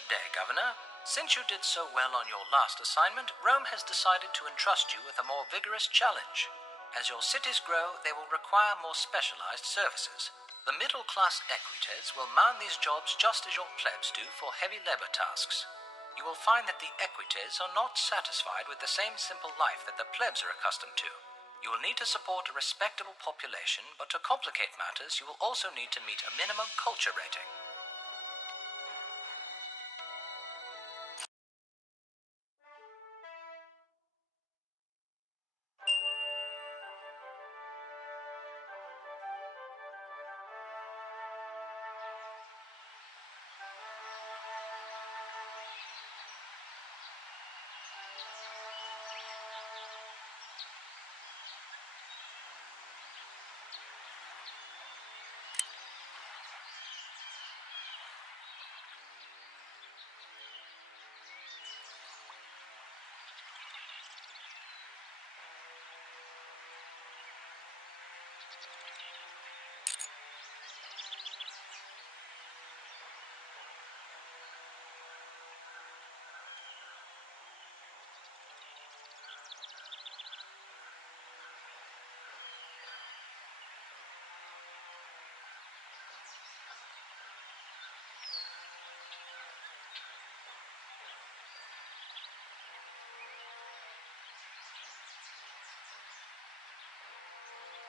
Good day, Governor. Since you did so well on your last assignment, Rome has decided to entrust you with a more vigorous challenge. As your cities grow, they will require more specialized services. The middle-class equites will man these jobs just as your plebs do for heavy labor tasks. You will find that the equites are not satisfied with the same simple life that the plebs are accustomed to. You will need to support a respectable population, but to complicate matters, you will also need to meet a minimum culture rating.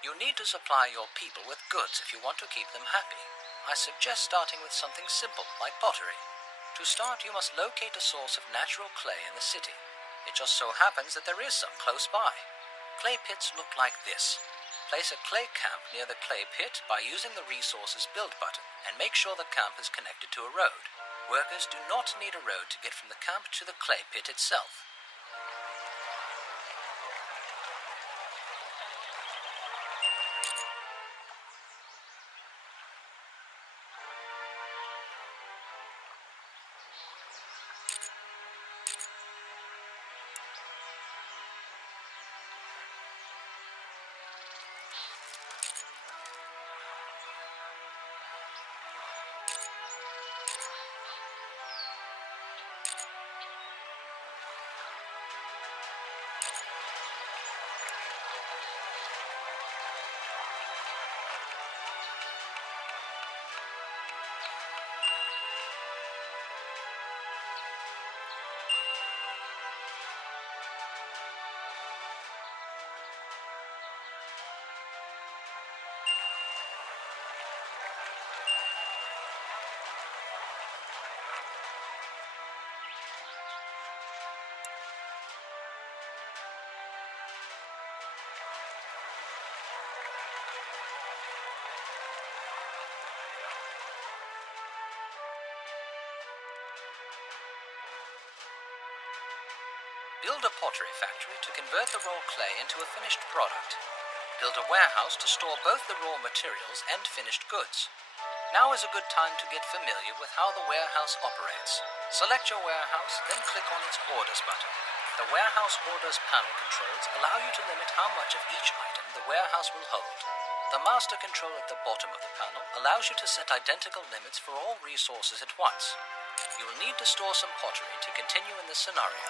You need to supply your people with goods if you want to keep them happy. I suggest starting with something simple, like pottery. To start, you must locate a source of natural clay in the city. It just so happens that there is some close by. Clay pits look like this. Place a clay camp near the clay pit by using the Resources Build button, and make sure the camp is connected to a road. Workers do not need a road to get from the camp to the clay pit itself. Build a pottery factory to convert the raw clay into a finished product. Build a warehouse to store both the raw materials and finished goods. Now is a good time to get familiar with how the warehouse operates. Select your warehouse, then click on its Orders button. The Warehouse Orders panel controls allow you to limit how much of each item the warehouse will hold. The Master control at the bottom of the panel allows you to set identical limits for all resources at once. You will need to store some pottery to continue in this scenario.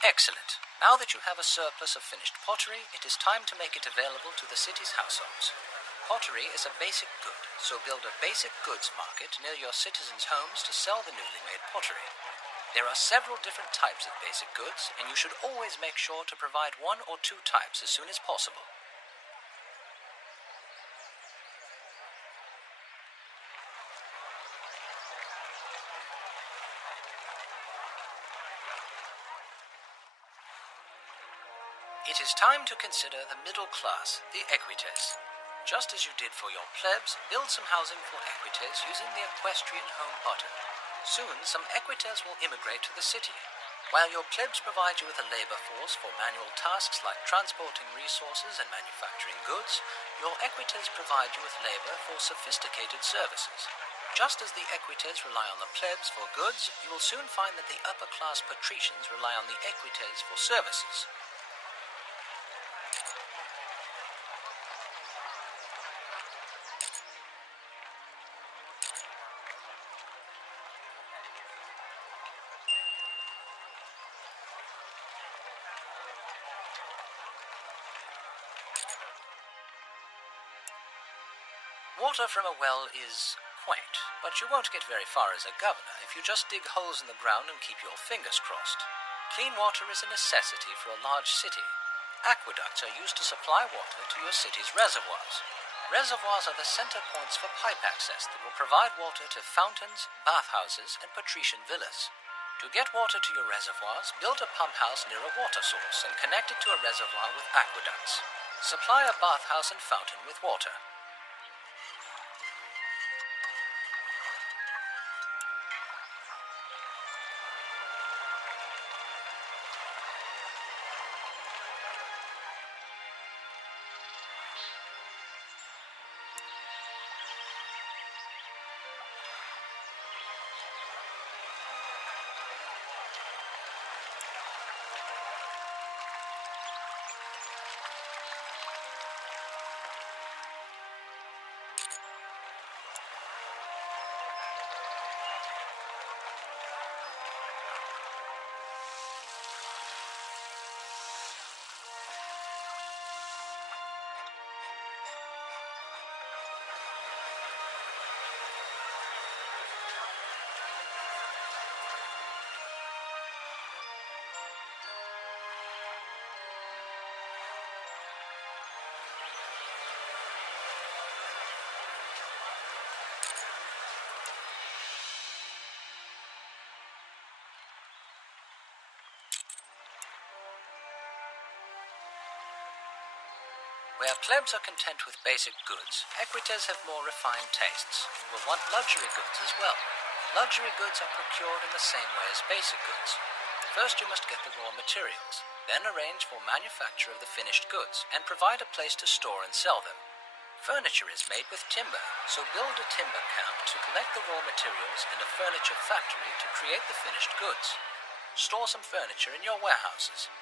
Excellent. Now that you have a surplus of finished pottery, it is time to make it available to the city's households. Pottery is a basic good, so build a basic goods market near your citizens' homes to sell the newly made pottery. There are several different types of basic goods, and you should always make sure to provide one or two types as soon as possible. It is time to consider the middle class, the equites. Just as you did for your plebs, build some housing for equites using the equestrian home button. Soon, some equites will immigrate to the city. While your plebs provide you with a labor force for manual tasks like transporting resources and manufacturing goods, your equites provide you with labor for sophisticated services. Just as the equites rely on the plebs for goods, you will soon find that the upper-class patricians rely on the equites for services. Water from a well is quaint, but you won't get very far as a governor if you just dig holes in the ground and keep your fingers crossed. Clean water is a necessity for a large city. Aqueducts are used to supply water to your city's reservoirs. Reservoirs are the center points for pipe access that will provide water to fountains, bathhouses, and patrician villas. To get water to your reservoirs, build a pump house near a water source and connect it to a reservoir with aqueducts. Supply a bathhouse and fountain with water. Where plebs are content with basic goods, equites have more refined tastes and will want luxury goods as well. Luxury goods are procured in the same way as basic goods. First you must get the raw materials, then arrange for manufacture of the finished goods and provide a place to store and sell them. Furniture is made with timber, so build a timber camp to collect the raw materials and a furniture factory to create the finished goods. Store some furniture in your warehouses.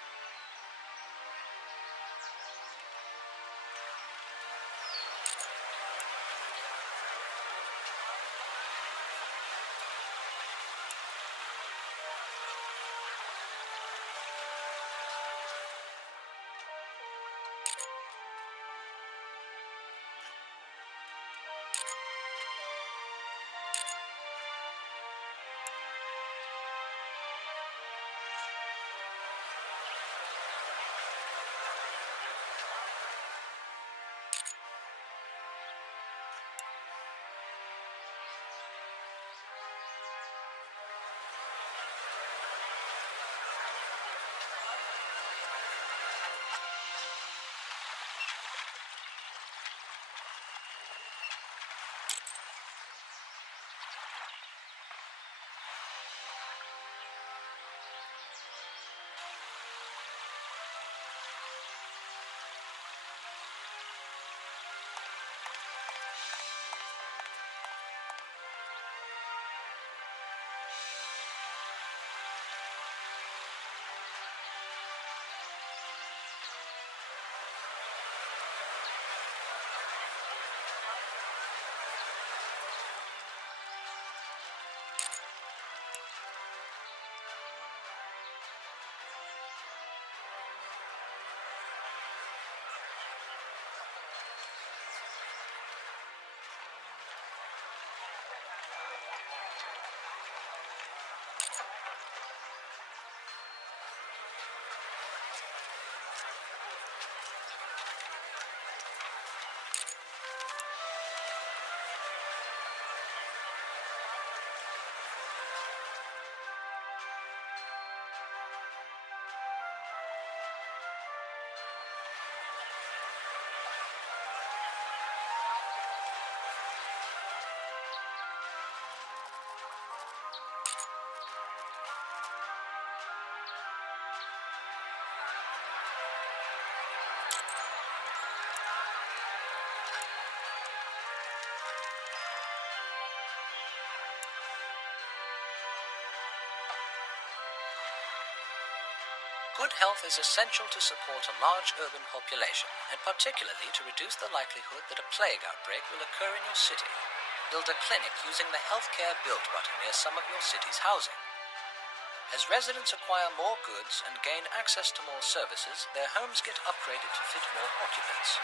Good health is essential to support a large urban population, and particularly to reduce the likelihood that a plague outbreak will occur in your city. Build a clinic using the Healthcare Build button near some of your city's housing. As residents acquire more goods and gain access to more services, their homes get upgraded to fit more occupants.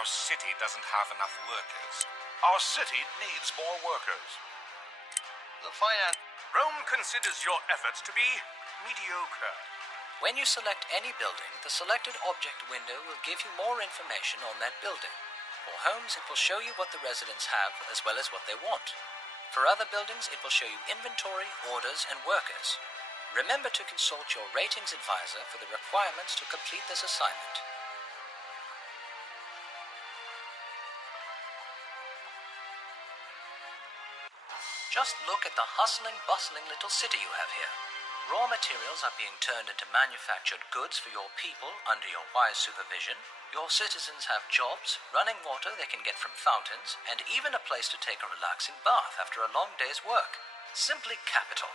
Our city doesn't have enough workers. Our city needs more workers. The finance... Rome considers your efforts to be mediocre. When you select any building, the selected object window will give you more information on that building. For homes, it will show you what the residents have as well as what they want. For other buildings, it will show you inventory, orders, and workers. Remember to consult your ratings advisor for the requirements to complete this assignment. Just look at the hustling, bustling little city you have here. Raw materials are being turned into manufactured goods for your people under your wise supervision. Your citizens have jobs, running water they can get from fountains, and even a place to take a relaxing bath after a long day's work. Simply capital.